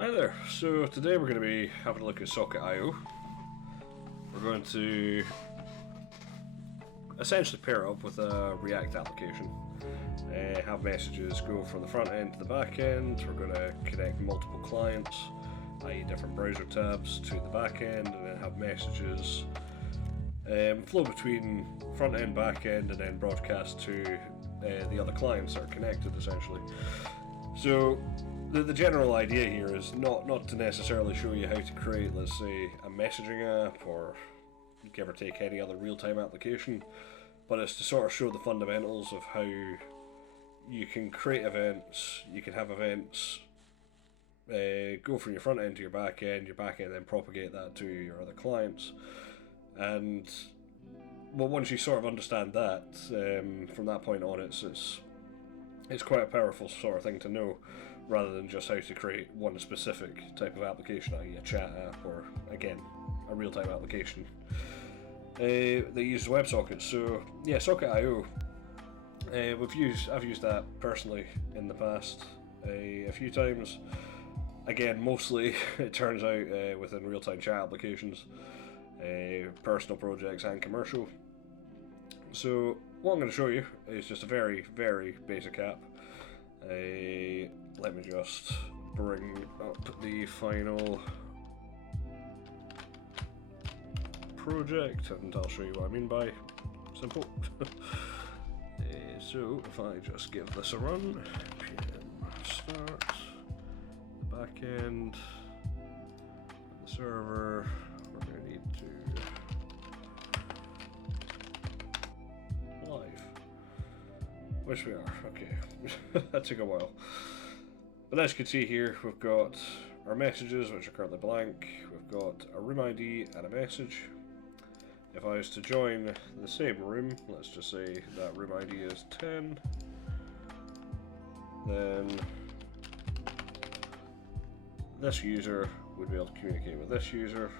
Hi there, so today we're going to be having a look at Socket.io. We're going to essentially pair it up with a React application. Have messages go from the front end to the back end. We're going to connect multiple clients, i.e. different browser tabs, to the back end, and then have messages flow between front end, back end, and then broadcast to the other clients that are connected essentially. So the general idea here is not to necessarily show you how to create, let's say, a messaging app or give or take any other real-time application, but it's to sort of show the fundamentals of how you can create events. You can have events go from your front end to your back end then propagate that to your other clients. And well, once you sort of understand that, from that point on, it's quite a powerful sort of thing to know, rather than just how to create one specific type of application, i.e. a chat app or, again, a real-time application that uses WebSockets. So yeah, Socket.io, I've used that personally in the past a few times. Again, mostly it turns out within real-time chat applications, personal projects and commercial. So what I'm going to show you is just a very, very basic app. Let me just bring up the final project and I'll show you what I mean by simple. So if I just give this a run, pm start, the back end, the server, we're going to need to live, which we are. Okay, that took a while, but as you can see here, we've got our messages, which are currently blank. We've got a room ID and a message. If I was to join the same room, let's just say that room ID is 10, then this user would be able to communicate with this user,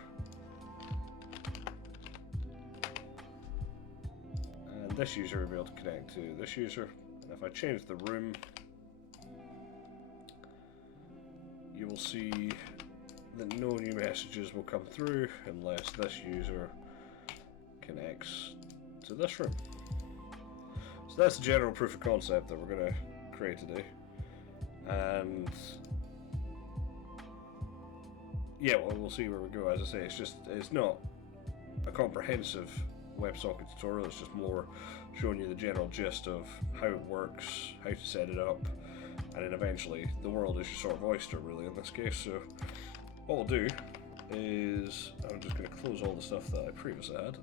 and this user would be able to connect to this user. And if I change the room, you will see that no new messages will come through unless this user connects to this room. So that's the general proof of concept that we're going to create today. And yeah, well, we'll see where we go. As I say, it's not a comprehensive WebSocket tutorial. It's just more showing you the general gist of how it works, how to set it up, and then eventually the world is your sort of oyster, really, in this case. So what we'll do is I'm just going to close all the stuff that I previously had.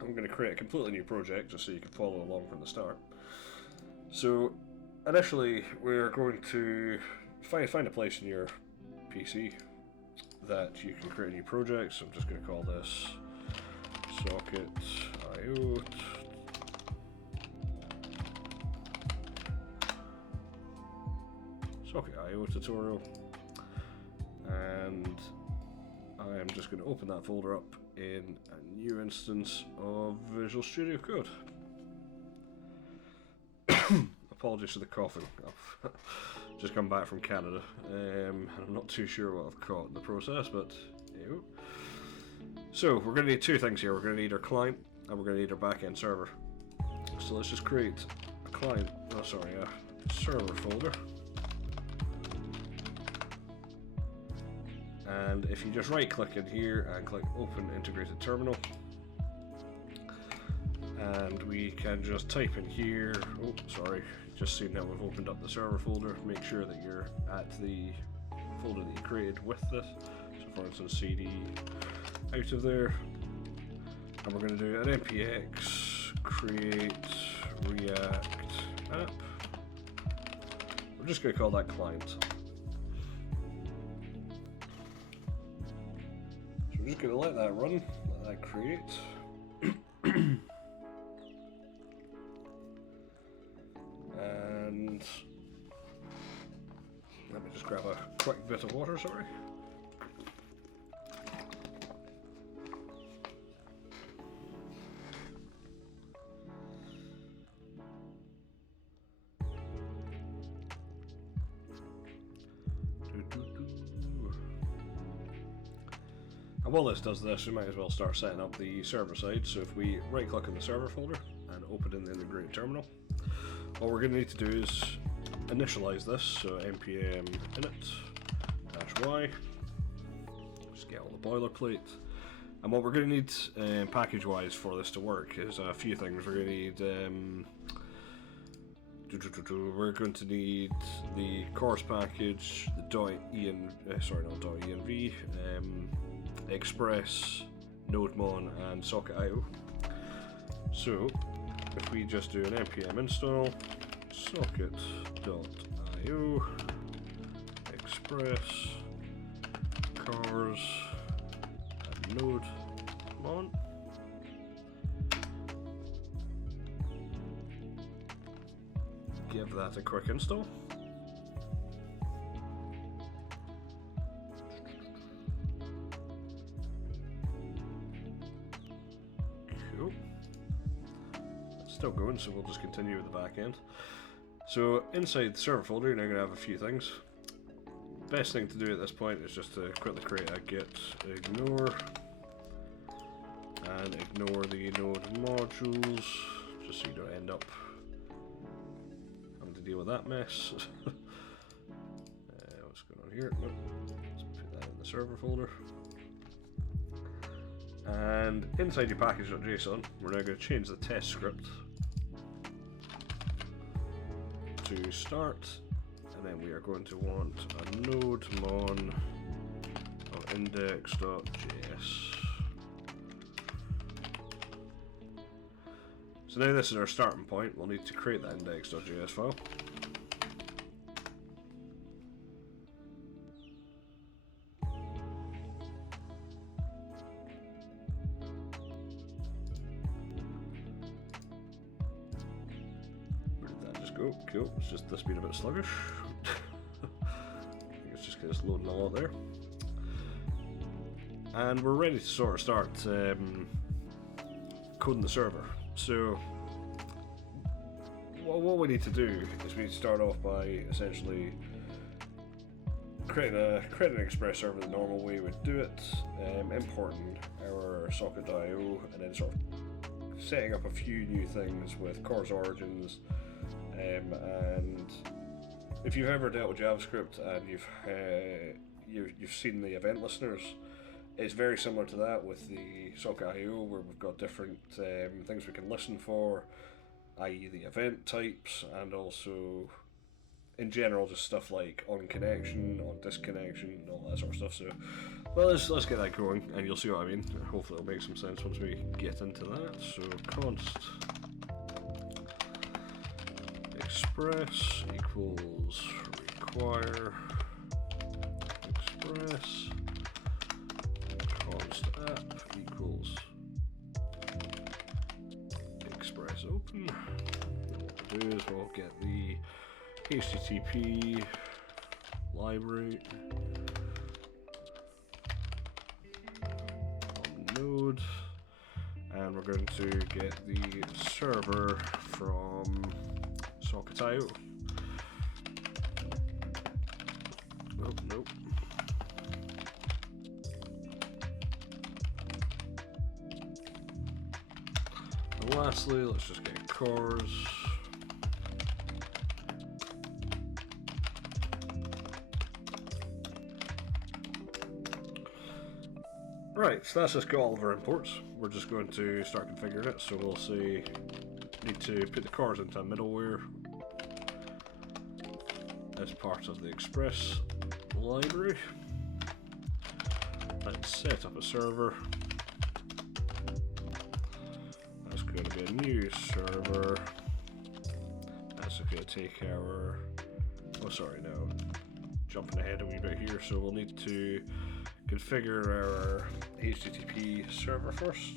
I'm going to create a completely new project just so you can follow along from the start. So initially we're going to find a place in your PC that you can create a new project. So I'm just going to call this Socket.io. Socket.io tutorial, and I am just going to open that folder up in a new instance of Visual Studio Code. Apologies for the coughing. I've just come back from Canada, and I'm not too sure what I've caught in the process, but there you go. So we're going to need two things here. We're going to need our client and we're going to need our backend server. So let's just create a server folder. And if you just right click in here and click Open Integrated Terminal, and we can just type in here, just seen that we've opened up the server folder. Make sure that you're at the folder that you created with this. So for instance, CD out of there, and we're going to do an npx create react app. We're just going to call that client. I'm just going to let that run, let that create. And let me just grab a quick bit of water, sorry. And while this does this, we might as well start setting up the server side. So if we right click on the server folder and open in the integrated terminal, what we're going to need to do is initialize this, so npm init-y, just get all the boilerplate. And what we're going to need package wise for this to work is a few things. We're going to need we're going to need the course package, the .env, express, nodemon, and socket.io. So if we just do an npm install socket.io express cars and nodemon, give that a quick install. Cool. It's still going, so we'll just continue with the back end. So inside the server folder, you're now going to have a few things. Best thing to do at this point is just to quickly create a git ignore and ignore the node modules, just so you don't end up having to deal with that mess. What's going on here? Nope. Let's put that in the server folder. And inside your package.json, we're now going to change the test script to start, and then we are going to want a nodemon of index.js. So now this is our starting point. We'll need to create that index.js file. Go. Cool, it's just this being a bit sluggish. I think it's just because it's loading a lot there. And we're ready to sort of start coding the server. So what we need to do is we need to start off by essentially creating an express server the normal way we'd do it, importing our socket.io, and then sort of setting up a few new things with course origins. And if you've ever dealt with JavaScript and you've seen the event listeners, it's very similar to that with the socket.io, where we've got different things we can listen for, i.e. the event types, and also in general just stuff like on connection, on disconnection, and all that sort of stuff. So, well, let's get that going, and you'll see what I mean. Hopefully it'll make some sense once we get into that. So const express equals require express const app equals express open. And what we'll do is we'll get the HTTP library on Node, and we're going to get the server from socket.io. Nope. And lastly, let's just get cars. Right, so that's just got all of our imports. We're just going to start configuring it. So we'll say need to put the cars into a middleware as part of the Express library. Let's set up a server. That's going to be a new server. That's going to take our... Oh, sorry, no. Jumping ahead a wee bit here. So we'll need to configure our HTTP server first.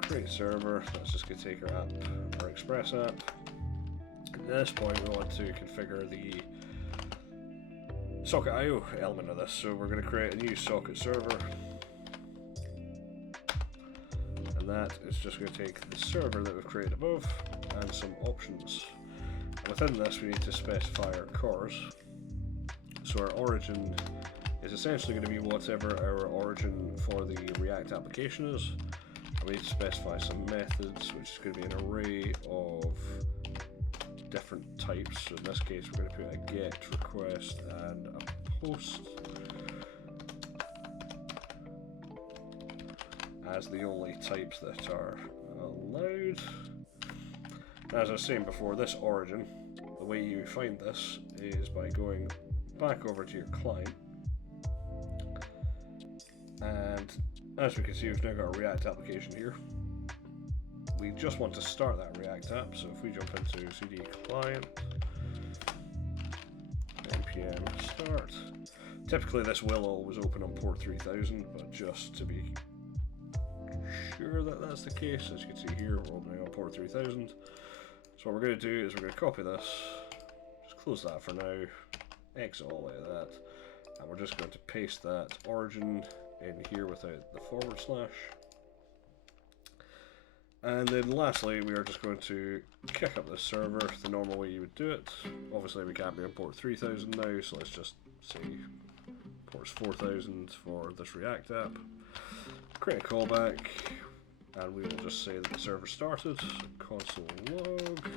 Create server. That's just going to take our app, our Express app. At this point, we want to configure the socket.io element of this. So we're going to create a new socket server, and that is just going to take the server that we've created above and some options. And within this, we need to specify our cores. So our origin is essentially going to be whatever our origin for the React application is. We need to specify some methods, which is going to be an array of different types. So in this case, we're going to put a get, request, and a post as the only types that are allowed. As I was saying before, this origin, the way you find this is by going back over to your client, and as we can see, we've now got a React application here. We just want to start that React app, so if we jump into cd client npm start, typically this will always open on port 3000, but just to be sure that that's the case, as you can see here, we're opening on port 3000. So what we're going to do is we're going to copy this, just close that for now, exit all the way to that, and we're just going to paste that origin in here without the forward slash. And then lastly, we are just going to kick up this server the normal way you would do it. Obviously we can't be on port 3000 now, so let's just say ports 4000 for this React app. Create a callback, and we will just say that the server started. Console log.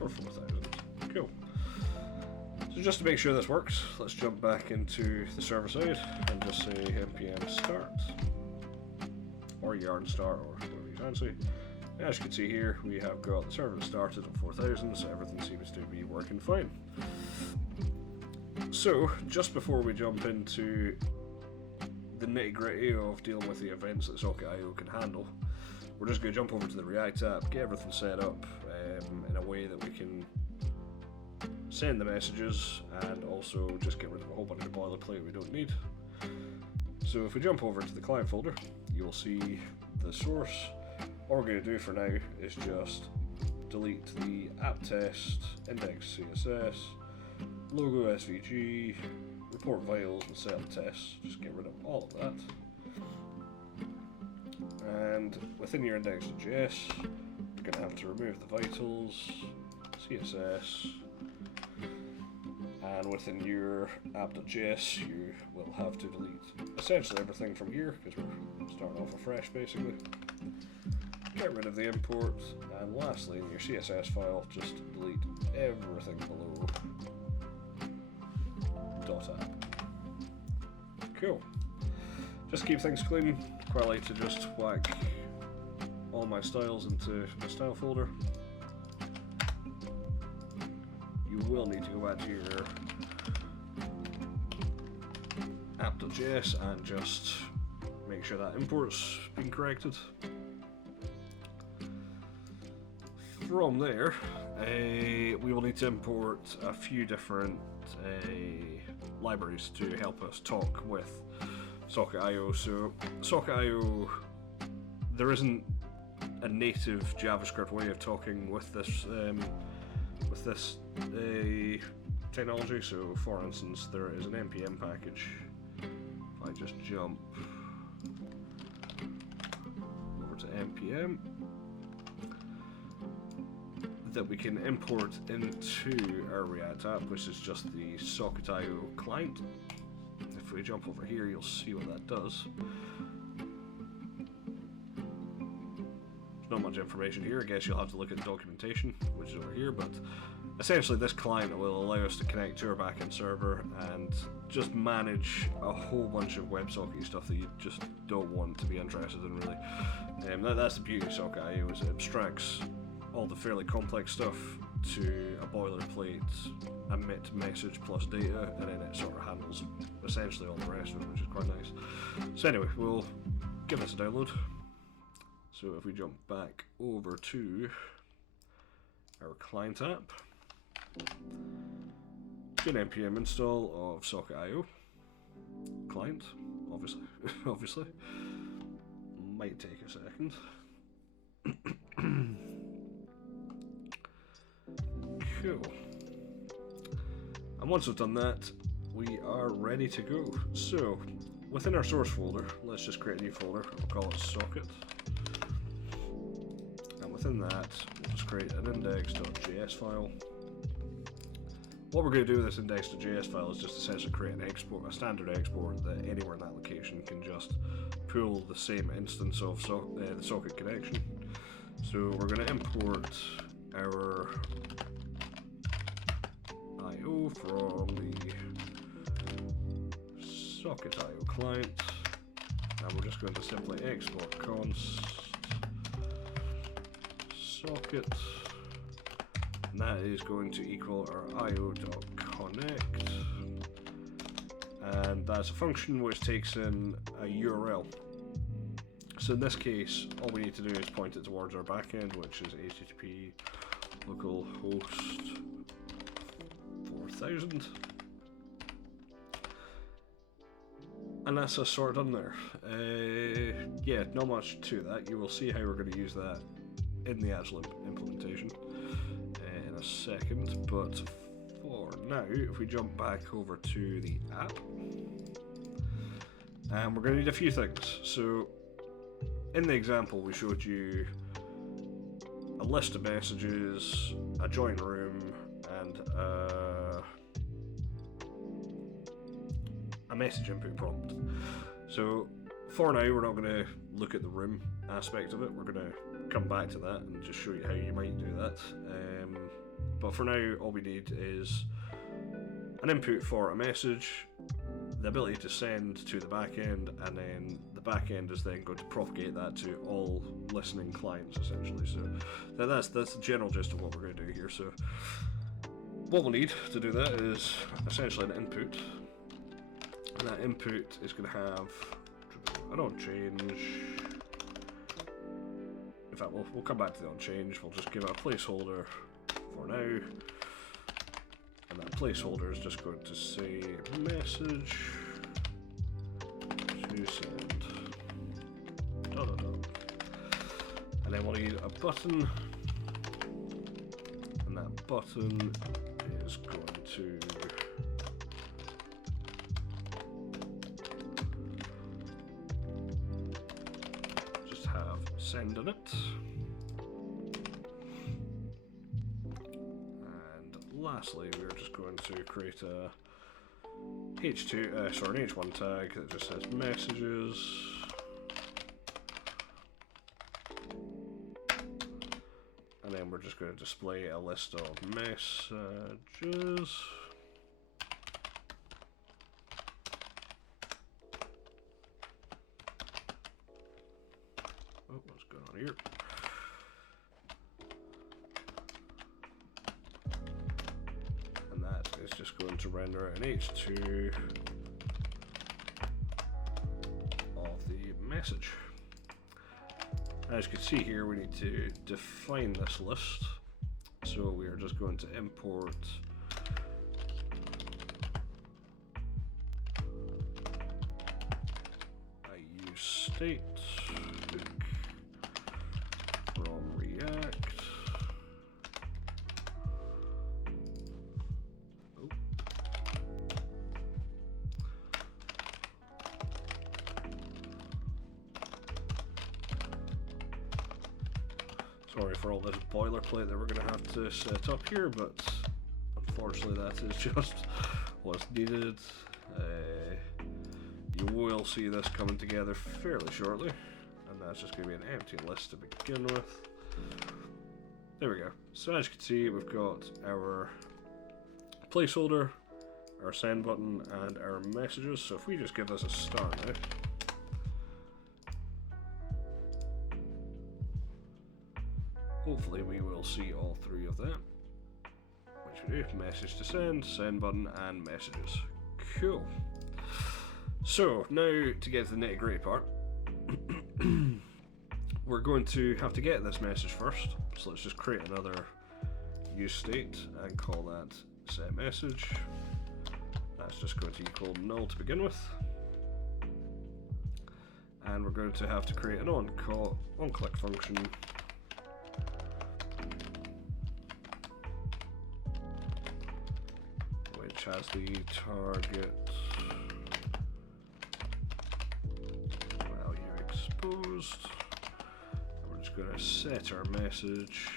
Or 4000. Cool. So just to make sure this works, let's jump back into the server side and just say npm start. Or yarn start, or whatever you fancy. As you can see here, we have got the server started at 4000, so everything seems to be working fine. So, just before we jump into the nitty-gritty of dealing with the events that Socket.io can handle, we're just going to jump over to the React app, get everything set up in a way that we can send the messages, and also just get rid of a whole bunch of boilerplate we don't need. So if we jump over to the client folder, you'll see the source. All we're going to do for now is just delete the app test, index CSS, logo SVG, report vitals, and setup tests. Just get rid of all of that. And within your index.js, you're going to have to remove the vitals, CSS, and within your app.js, you will have to delete essentially everything from here, because we're starting off afresh basically. Get rid of the import, and lastly, in your CSS file, just delete everything below .app. Cool. Just to keep things clean, quite like to just whack all my styles into the style folder. You will need to go back to your app.js and just make sure that import's been corrected. From there, we will need to import a few different libraries to help us talk with Socket.io. So Socket.io, there isn't a native JavaScript way of talking with this technology. So for instance, there is an npm package. If I just jump over to npm, that we can import into our React app, which is just the Socket.io client. If we jump over here, you'll see what that does. There's not much information here. I guess you'll have to look at the documentation, which is over here, but essentially this client will allow us to connect to our backend server and just manage a whole bunch of WebSocket stuff that you just don't want to be interested in, really. That's the beauty of Socket.io, is it abstracts all the fairly complex stuff to a boilerplate, emit message plus data, and then it sort of handles essentially all the rest of it, which is quite nice. So anyway, we'll give this a download. So if we jump back over to our client app, do an npm install of Socket.io client, obviously. Might take a second. Cool. And once we've done that, we are ready to go. So within our source folder, let's just create a new folder. We'll call it socket. And within that, we'll just create an index.js file. What we're going to do with this index.js file is just essentially create an export, a standard export that anywhere in that location can just pull the same instance of the socket connection. So we're going to import our IO from the socket IO client, and we're just going to simply export const socket, and that is going to equal our io.connect, and that's a function which takes in a URL. So in this case, all we need to do is point it towards our backend, which is http localhost 4000. And that's us sort of done there. Yeah, not much to that. You will see how we're going to use that in the actual implementation in a second. But for now, if we jump back over to the app, and we're going to need a few things. So in the example, we showed you a list of messages, a join room, and a message input prompt. So for now, we're not going to look at the room aspect of it. We're going to come back to that and just show you how you might do that. But for now, all we need is an input for a message, the ability to send to the backend, and then the backend is then going to propagate that to all listening clients, essentially. So that's the general gist of what we're going to do here. So what we'll need to do that is essentially an input. And that input is going to have an onChange. In fact, we'll come back to the onChange. We'll just give it a placeholder for now. And that placeholder is just going to say message to send. And then we'll need a button. And that button is going to send in it, and lastly we're just going to create a an H1 tag that just says messages, and then we're just going to display a list of messages. What's going on here? And that is just going to render an H2 of the message. As you can see here, we need to define this list. So we are just going to import a useState from React. Sorry for all this boilerplate that we're going to have to set up here, but unfortunately that is just what's needed. You will see this coming together fairly shortly, and that's just going to be an empty list to begin with. There we go. So as you can see, we've got our placeholder, our send button, and our messages. So if we just give this a start now, hopefully we will see all three of them, which we do: message to send, send button, and messages. Cool. So now to get to the nitty gritty part, we're going to have to get this message first. So let's just create another useState and call that setMessage. That's just going to equal null to begin with. And we're going to have to create an onClick function which has the target composed. And we're just going to set our message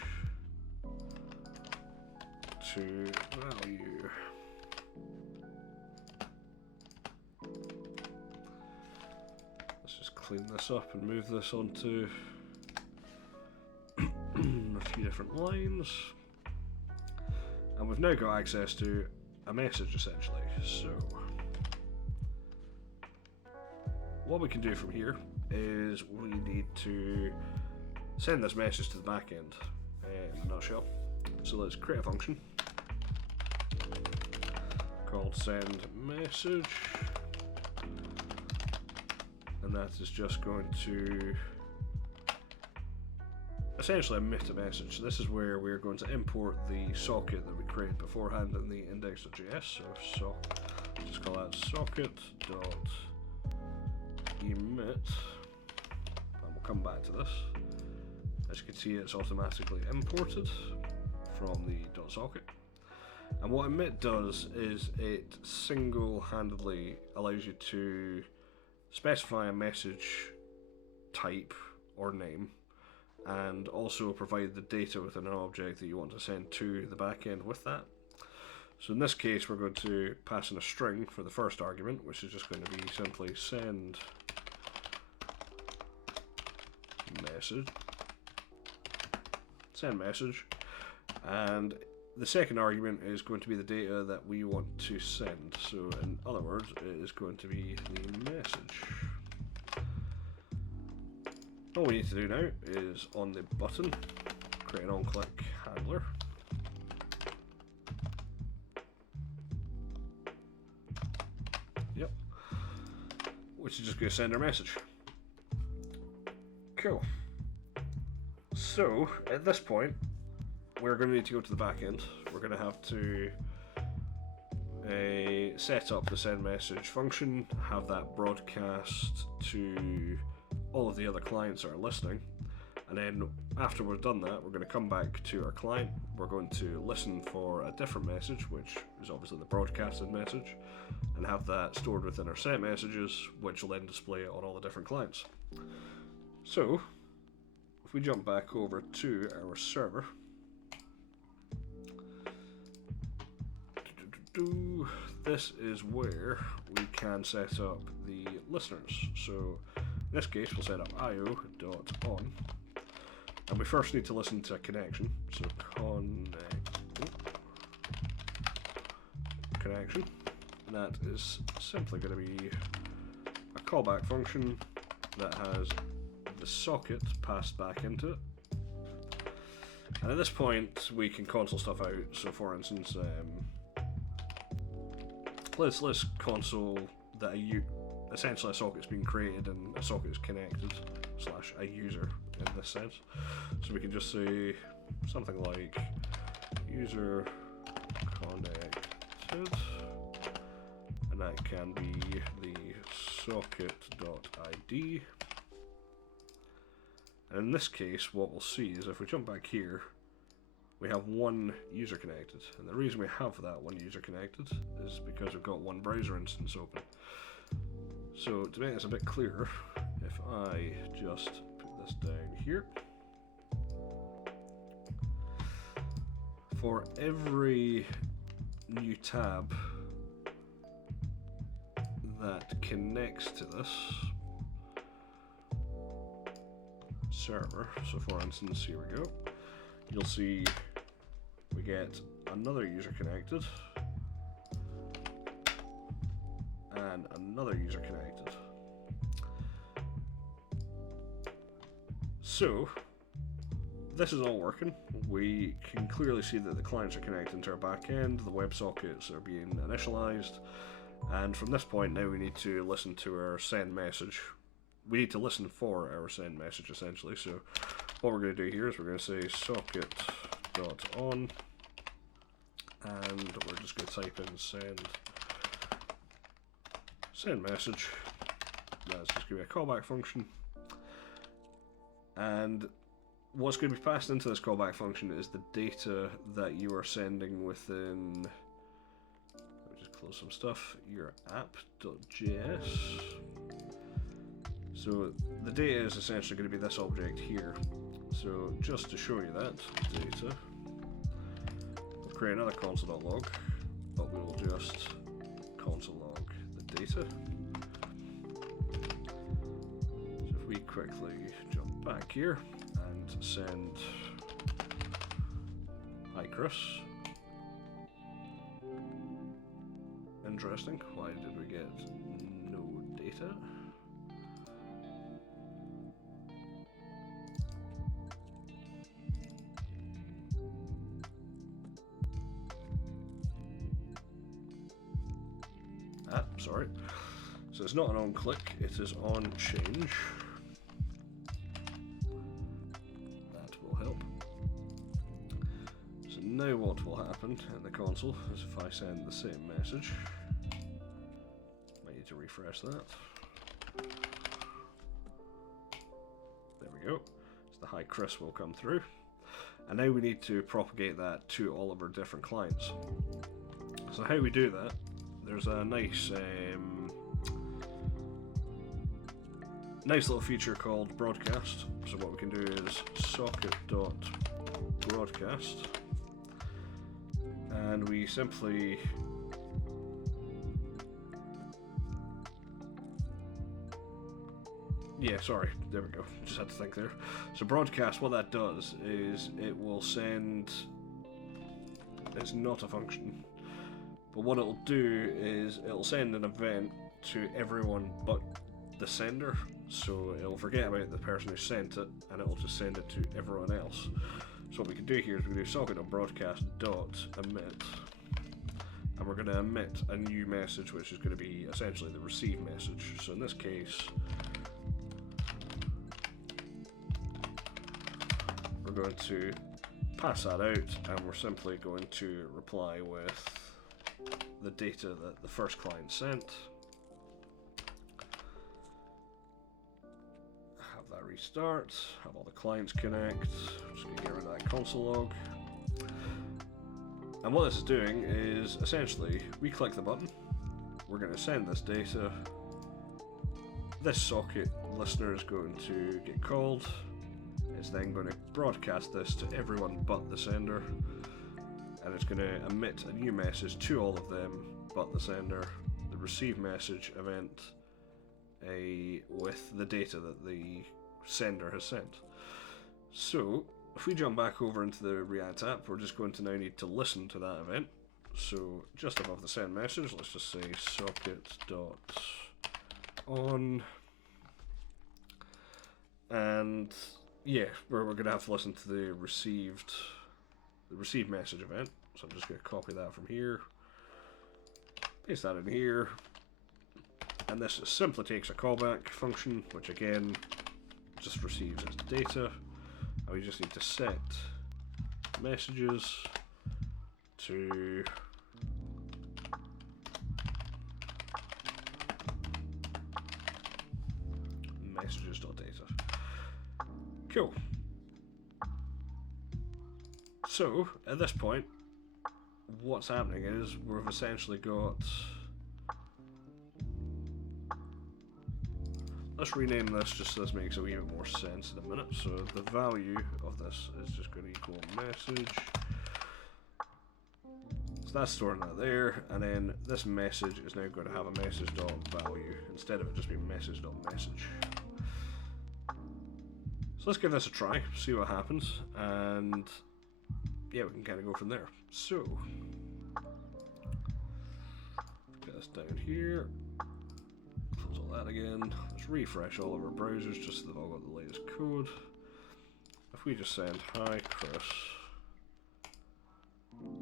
to value. Let's just clean this up and move this onto a few different lines. And we've now got access to a message essentially. So what we can do from here is we need to send this message to the backend in a nutshell. So let's create a function called send message, and that is just going to essentially emit a message. So this is where we're going to import the socket that we created beforehand in the index.js. So just call that socket.emit, and we'll come back to this. As you can see, it's automatically imported from the .socket. And what emit does is it single-handedly allows you to specify a message type or name, and also provide the data within an object that you want to send to the backend with that. So in this case, we're going to pass in a string for the first argument, which is just going to be simply send message, and the second argument is going to be the data that we want to send. So in other words, it is going to be the message. All we need to do now is on the button, create an on-click handler. Yep. Which is just going to send our message. Cool. So at this point, we're going to need to go to the backend. We're going to have to set up the send message function, have that broadcast to all of the other clients that are listening, and then after we've done that, we're going to come back to our client. We're going to listen for a different message, which is obviously the broadcasted message, and have that stored within our set messages, which will then display it on all the different clients. So if we jump back over to our server, this is where we can set up the listeners. So in this case, we'll set up io.on, and we first need to listen to a connection. So connection, and that is simply going to be a callback function that has the socket passed back into it. And at this point, we can console stuff out. So for instance, let's console that essentially a socket's been created and a socket is connected / a user in this sense. So we can just say something like user connected, and that can be the socket.id. And in this case, what we'll see is if we jump back here, we have one user connected, and the reason we have that one user connected is because we've got one browser instance open. So to make this a bit clearer, if I just put this down here, for every new tab that connects to this server, so for instance, here we go, you'll see we get another user connected and another user connected. So this is all working. We can clearly see that the clients are connecting to our backend, the WebSockets are being initialized, and from this point now we need to listen to our send message. We need to listen for our send message essentially. So what we're going to do here is we're going to say socket.on, and we're just going to type in send message. That's just going to be a callback function, and what's going to be passed into this callback function is the data that you are sending within, let me just close some stuff, your app.js. So So the data is essentially going to be this object here. So just to show you that, data, we'll create another console.log, but we will just console log the data. So if we quickly jump back here and send hi Chris. Interesting, why did we get no data? Sorry. So it's not an on click, it is on change. That will help. So now what will happen in the console is if I send the same message, might need to refresh that. There we go. So the hi Chris will come through. And now we need to propagate that to all of our different clients. So how we do that, there's a nice little feature called broadcast. So what we can do is socket.broadcast, and we simply sorry, there we go, just had to think there. So broadcast, what that does is it will send, it's not a function, but what it'll do is it'll send an event to everyone but the sender. So it'll forget about the person who sent it and it'll just send it to everyone else. So what we can do here is we can do socket.broadcast.emit, and we're going to emit a new message which is going to be essentially the receive message. So in this case we're going to pass that out, and we're simply going to reply with the data that the first client sent. Have that restart, have all the clients connect. Just going to get rid of that console log. And what this is doing is essentially we click the button, we're going to send this data, this socket listener is going to get called, it's then going to broadcast this to everyone but the sender, and it's going to emit a new message to all of them but the sender, the receive message event with the data that the sender has sent. So if we jump back over into the React app, we're just going to now need to listen to that event. So just above the send message, let's just say socket.on, and yeah, we're going to have to listen to the receive message event. So I'm just going to copy that from here, paste that in here, and this simply takes a callback function, which again just receives its data, and we just need to set messages to messages.data. Cool. So at this point, what's happening is we've essentially got, let's rename this just so this makes a wee bit more sense in a minute. So the value of this is just going to equal message. So that's storing that there, and then this message is now going to have a message.value instead of it just being message.message. So let's give this a try, see what happens, and yeah, we can kind of go from there. So get this down here, close all that again. Let's refresh all of our browsers just so they've all got the latest code. If we just send hi Chris,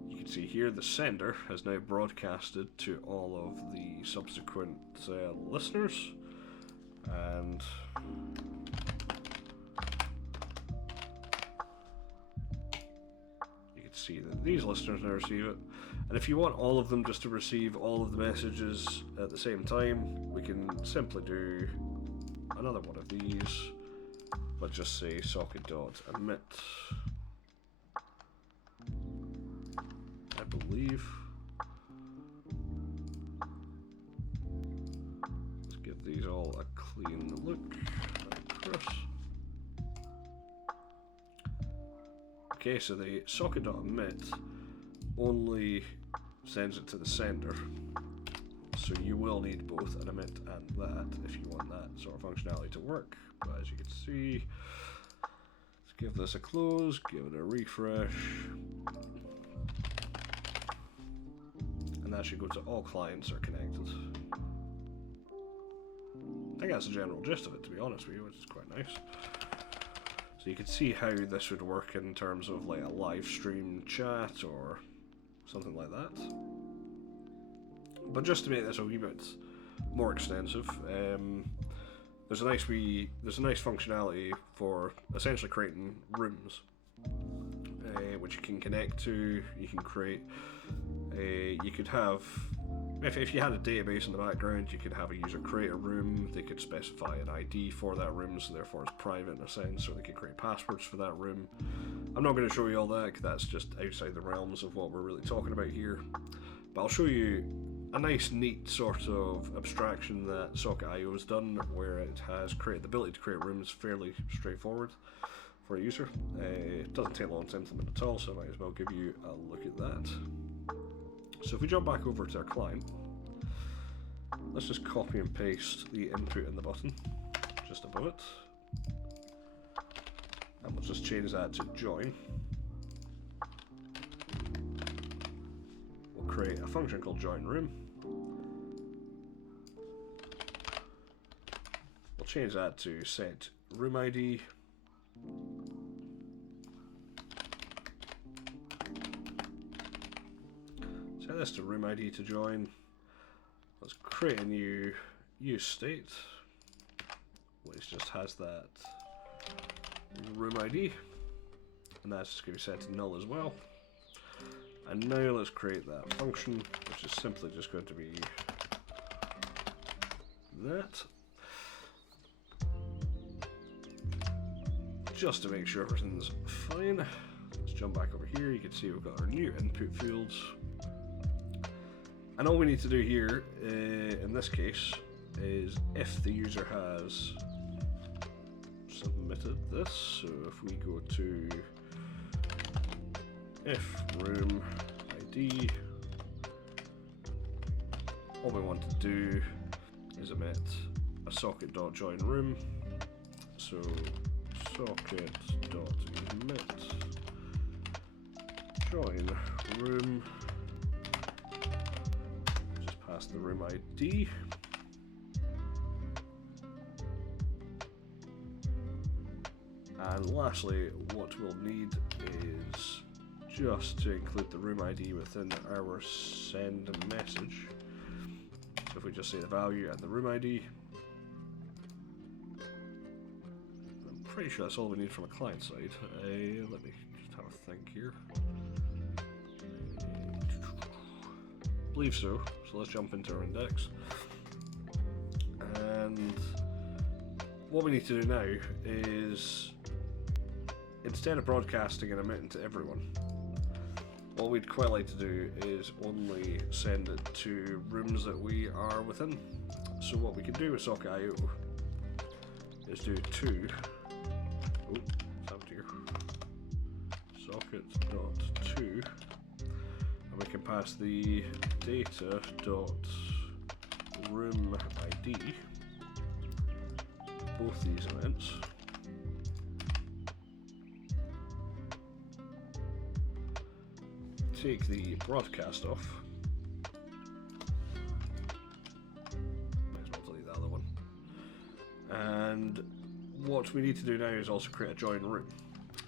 you can see here the sender has now broadcasted to all of the subsequent listeners, and you can see that these listeners now receive it. And if you want all of them just to receive all of the messages at the same time, we can simply do another one of these, but just say socket.emit, I believe. Let's give these all a clean look. this. Okay, so the socket.emit only sends it to the sender. So you will need both an emit and that if you want that sort of functionality to work. But as you can see, let's give this a close, give it a refresh. And that should go to all clients are connected. I think that's the general gist of it, to be honest with you, which is quite nice. So you can see how this would work in terms of like a live stream chat or something like that. But just to make this a wee bit more extensive, there's a nice functionality for essentially creating rooms, which you can connect to. You can create. You could have, if you had a database in the background, you could have a user create a room. They could specify an ID for that room, so therefore it's private in a sense, or they could create passwords for that room. I'm not going to show you all that, because that's just outside the realms of what we're really talking about here. But I'll show you a nice, neat sort of abstraction that Socket.io has done, where it has created the ability to create rooms fairly straightforward for a user. It doesn't take long to implement at all, so I might as well give you a look at that. So if we jump back over to our client, let's just copy and paste the input in the button just above it, and we'll just change that to join. We'll create a function called join room. We'll change that to set room ID. Set this to room ID to join. Let's create a new use state, which just has that room ID, and that's just going to be set to null as well. And now let's create that function, which is simply just going to be that. Just to make sure everything's fine, let's jump back over here. You can see we've got our new input fields. And all we need to do here, in this case, is if the user has submitted this, so if we go to if room ID, all we want to do is emit a socket.joinRoom, so socket.emit join room, just pass the room ID, and lastly what we'll need is just to include the room ID within our send message. So if we just say the value and the room ID, I'm pretty sure that's all we need from a client side. Let me just have a think here. Believe so. So let's jump into our index. And what we need to do now is, instead of broadcasting and emitting to everyone, what we'd quite like to do is only send it to rooms that we are within. So what we can do with Socket.io is do socket.to, and we can pass the data.room ID, both these events. Take the broadcast off. Might as well delete the other one. And what we need to do now is also create a join room.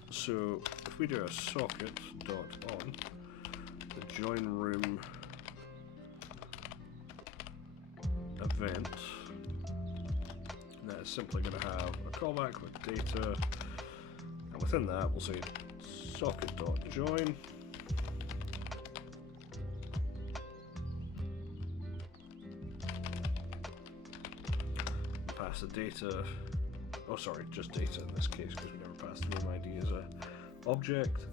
So if we do a socket.on, the join room event, that is simply going to have a callback with data, and within that we'll say socket.join. Pass the data, oh sorry, just data in this case because we never passed the room ID as a object.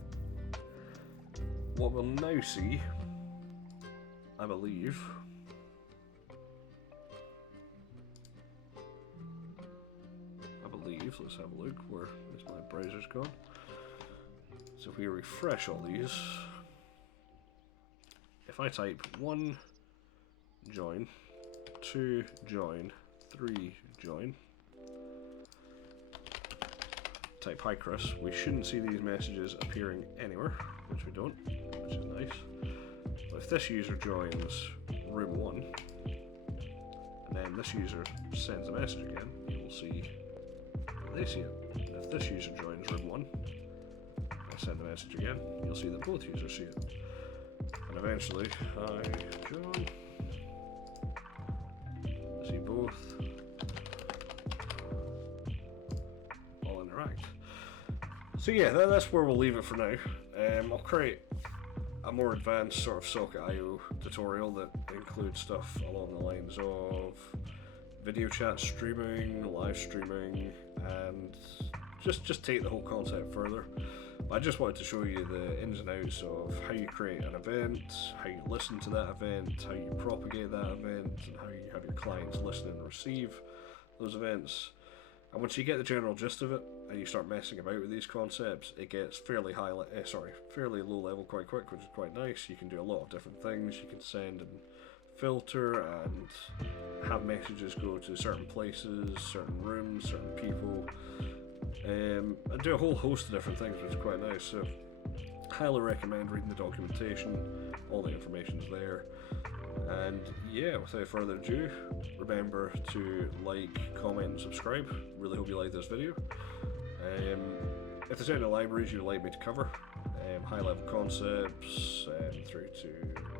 What we'll now see, I believe, these. Let's have a look. Where is my browser's gone? So if we refresh all these, if I type 1 join, 2 join, 3 join, type hi Chris, we shouldn't see these messages appearing anywhere, which we don't, which is nice. But if this user joins room 1, and then this user sends a message again, you will see that they see it. If this user joins room 1, I send the message again, you'll see that both users see it. And eventually, hi John, see both, all interact. So yeah, that's where we'll leave it for now. I'll create a more advanced sort of socket.io tutorial that includes stuff along the lines of video chat streaming, live streaming, and just take the whole concept further. I just wanted to show you the ins and outs of how you create an event, how you listen to that event, how you propagate that event, and how you have your clients listen and receive those events. And once you get the general gist of it, and you start messing about with these concepts, it gets fairly fairly low level quite quick, which is quite nice. You can do a lot of different things. You can send and filter and have messages go to certain places, certain rooms, certain people. And do a whole host of different things, which is quite nice. So, highly recommend reading the documentation. All the information's there. And yeah, without further ado, remember to like, comment, and subscribe. Really hope you like this video. If there's any libraries you'd like me to cover, high-level concepts, through to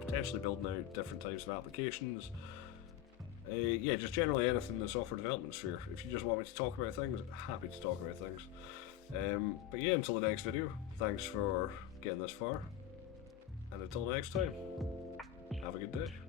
potentially building out different types of applications. Yeah, just generally anything in the software development sphere. If you just want me to talk about things, happy to talk about things. But yeah, until the next video, thanks for getting this far, and until next time, have a good day.